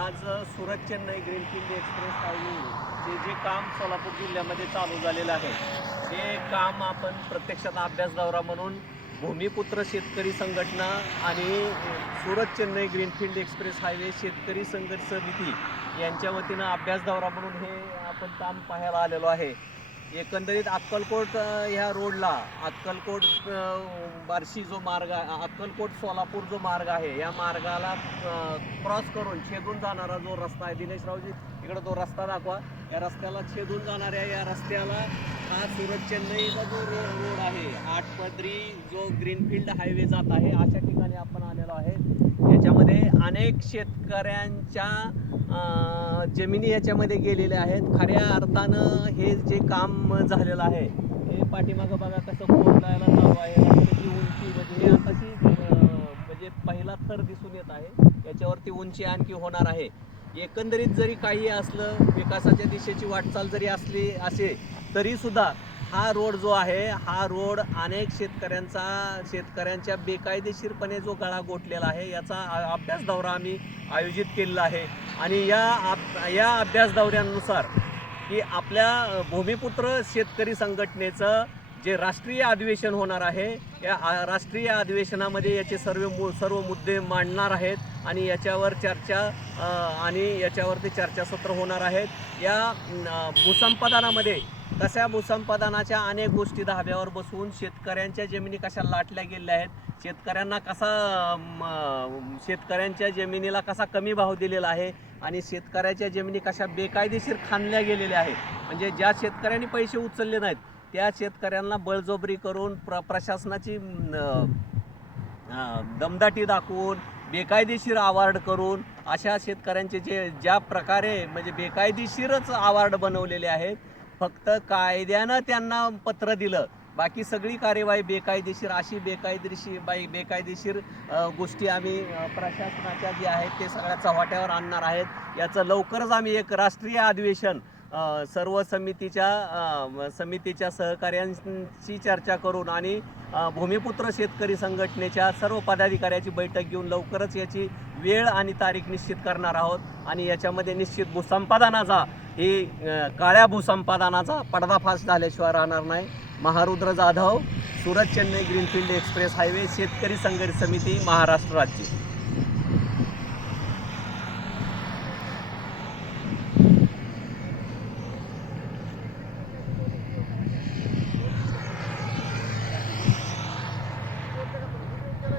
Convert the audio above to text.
आज Surat Chennai greenfield express highway जे काम सोलापूर जिल्ह्यामध्ये चालू झालेलं आहे ते काम आपण प्रत्यक्षात अभ्यास दौरा म्हणून भूमिपुत्र शेतकरी संघटना आणि Surat Chennai greenfield express highway शेतकरी संघर्ष समिती यांच्या वतीनं अभ्यास दौरा म्हणून हे आपण काम पाहायला आलेलो आहे। एकंदरीत अक्कलकोट ह्या रोडला अक्कलकोट बार्शी जो मार्ग आहे, अक्कलकोट सोलापूर जो मार्ग आहे, या मार्गाला क्रॉस करून छेदून जाणारा जो रस्ता आहे, दिनेशरावजी इकडे तो रस्ता दाखवा, या रस्त्याला छेदून जाणाऱ्या या रस्त्याला हा सुरत चेन्नईचा जो रोड आहे, 8 पदरी जो ग्रीनफील्ड हायवे जात आहे, अशा ठिकाणी आपण आलेलो आहे। याच्यामध्ये अनेक शेतकऱ्यांच्या जमिनी याच्यामध्ये गेलेल्या आहेत। खऱ्या अर्थानं हे जे काम झालेलं आहे हे पाठीमागं बघा कसं खोदलायला चालू आहे, रस्त्याची उंची म्हणजे हे आताची म्हणजे पहिला थर दिसून येत आहे, याच्यावरती उंची आणखी होणार आहे। एकंदरीत जरी काही असलं, विकासाच्या दिशेची वाटचाल जरी असली असे तरी सुद्धा हा रोड जो आहे, हा रोड अनेक शेतकऱ्यांच्या बेकायदेशीरपणे जो गळा गोठलेला आहे याचा अभ्यास दौरा आम्ही आयोजित केलेला आहे। आणि या अभ्यास दौऱ्यानुसार की आपल्या भूमिपुत्र शेतकरी संघटनेचं जे राष्ट्रीय अधिवेशन होणार आहे, या राष्ट्रीय अधिवेशनामध्ये याचे सर्व मुद्दे मांडणार आहेत आणि याच्यावर चर्चा आणि याच्यावरती चर्चासत्र होणार आहेत। या भूसंपादनामध्ये कशा भूसंपादनाच्या अनेक गोष्टी धाब्यावर बसवून शेतकऱ्यांच्या जमिनी कशा लाटल्या गेल्या आहेत, शेतकऱ्यांच्या जमिनीला कसा कमी भाव दिलेला आहे आणि शेतकऱ्याच्या जमिनी कशा बेकायदेशीर खाणल्या गेलेल्या आहेत, म्हणजे ज्या शेतकऱ्यांनी पैसे उचलले नाहीत त्या शेतकऱ्यांना बळजबरी करून प्रशासनाची दमदाटी दाखवून बेकायदेशीर अवॉर्ड करून अशा शेतकऱ्यांचे ज्या प्रकारे म्हणजे बेकायदेशीरच अवॉर्ड बनवलेले आहेत, फक्त कायद्यानं त्यांना पत्र दिलं, बाकी सगळी कार्यवाही बेकायदेशीर, अशी बेकायदेशीर गोष्टी आम्ही प्रशासनाच्या जे आहेत ते सगळ्या चव्हाट्यावर आणणार आहेत। याचं लवकरच आम्ही एक राष्ट्रीय अधिवेशन सर्व समितीच्या सहकार्यांची चर्चा करून आणि भूमिपुत्र शेतकरी संघटनेच्या सर्व पदाधिकाऱ्याची बैठक घेऊन लवकरच याची वेळ आणि तारीख निश्चित करणार आहोत आणि याच्यामध्ये निश्चित भूसंपादनाचा काळ्या भूसंपादनाचा पर्दाफाश झाल्याशिवाय राहणार नाही। Maharudra Jadhav, Surat Chennai greenfield express highway शेतकरी संघर्ष समिती, महाराष्ट्र राज्य।